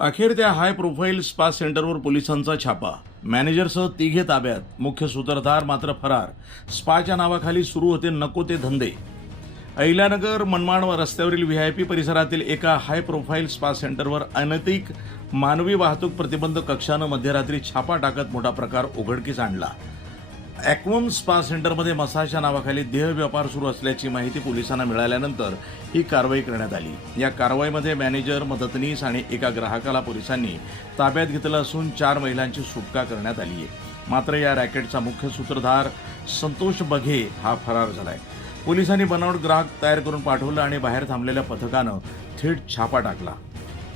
अखेर त्या high profile spa सेंटरवर पोलिसांचा छापा. मॅनेजरसह तिघे ताब्यात, मुख्य सूत्रधार मात्र फरार. स्पाच्या नावाखाली सुरू होते नको ते धंदे. अहिल्यानगर मनमाड रस्त्यावरील व्हीआयपी परिसरातील एका हाय प्रोफाईल स्पा सेंटरवर अनैतिक मानवी वाहतूक प्रतिबंधक कक्षानं मध्यरात्री छापा टाकत मोठा प्रकार उघडकीस आणला. ॲक्वम स्पा सेंटरमध्ये मसाजच्या नावाखाली देहव्यापार सुरू असल्याची माहिती पोलिसांना मिळाल्यानंतर ही कारवाई करण्यात आली. या कारवाईमध्ये मॅनेजर, मदतनीस आणि एका ग्राहकाला पोलिसांनी ताब्यात घेतलं असून 4 महिलांची सुटका करण्यात आली आहे. मात्र या रॅकेटचा मुख्य सूत्रधार संतोष बघे हा फरार झालाय. पोलिसांनी बनावट ग्राहक तयार करून पाठवलं आणि बाहेर थांबलेल्या पथकानं थेट छापा टाकला.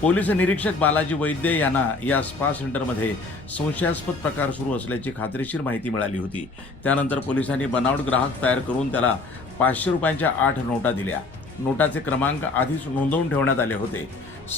पोलीस निरीक्षक बालाजी वैद्य यांना या स्पा सेंटरमध्ये संशयास्पद प्रकार सुरू असल्याची खात्रीशीर माहिती मिळाली होती. त्यानंतर पोलिसांनी बनावट ग्राहक तयार करून त्याला 500 रुपयांच्या 8 नोटा दिल्या. नोटाचे क्रमांक आधीच नोंदवून ठेवण्यात आले होते.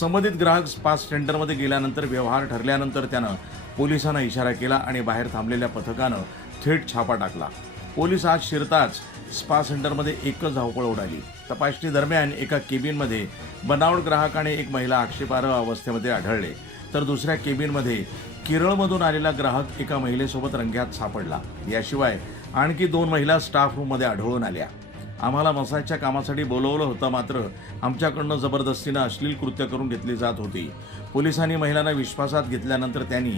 संबंधित ग्राहक स्पा सेंटरमध्ये गेल्यानंतर व्यवहार ठरल्यानंतर त्यानं पोलिसांना इशारा केला आणि बाहेर थांबलेल्या पथकानं थेट छापा टाकला. पोलीस आज शिरताच स्पा सेंटरमध्ये एकच धावपळ उडाली. तपासणी दरम्यान एका केबिनमध्ये बनावट ग्राहक आणि एक महिला आक्षेपार्ह अवस्थेमध्ये आढळले, तर दुसऱ्या केबिनमध्ये केरळमधून आलेला ग्राहक एका महिलेसोबत रंग्यात सापडला. याशिवाय आणखी 2 महिला स्टाफ रूममध्ये आढळून आल्या. आम्हाला मसाजच्या कामासाठी बोलवलं होतं, मात्र आमच्याकडनं जबरदस्तीनं अश्लील कृत्य करून घेतली जात होती. पोलिसांनी महिलांना विश्वासात घेतल्यानंतर त्यांनी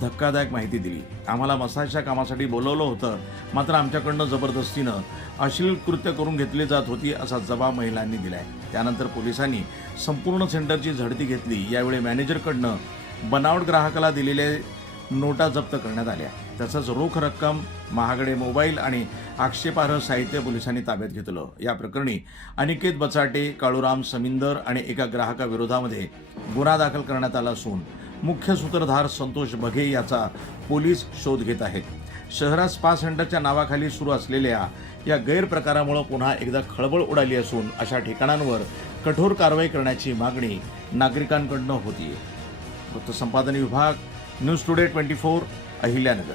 धक्कादायक माहिती दिली. आम्हाला मसाजच्या कामासाठी बोलवलं होतं, मात्र आमच्याकडनं जबरदस्तीनं अश्लील कृत्य करून घेतली जात होती, असा जबाब महिलांनी दिलाय. त्यानंतर पोलिसांनी संपूर्ण सेंटरची झडती घेतली. यावेळी मॅनेजरकडनं बनावट ग्राहकाला दिलेल्या नोटा जप्त करण्यात आल्या. तसंच रोख रक्कम, महागडे मोबाईल आणि आक्षेपार्ह साहित्य पोलिसांनी ताब्यात घेतलं. या प्रकरणी अनिकेत बचाटे, काळूराम समिंदर आणि एका ग्राहकाविरोधामध्ये गुन्हा दाखल करण्यात आला असून मुख्य सूत्रधार संतोष बघे याचा पोलीस शोध घेत आहेत. शहरात स्पा सेंटरच्या नावाखाली सुरू असलेल्या या गैरप्रकारामुळे पुन्हा एकदा खळबळ उडाली असून अशा ठिकाणांवर कठोर कारवाई करण्याची मागणी नागरिकांकडून होतीये. वृत्तसंपादन विभाग, न्यूज टुडे 24, अहिल्यानगर.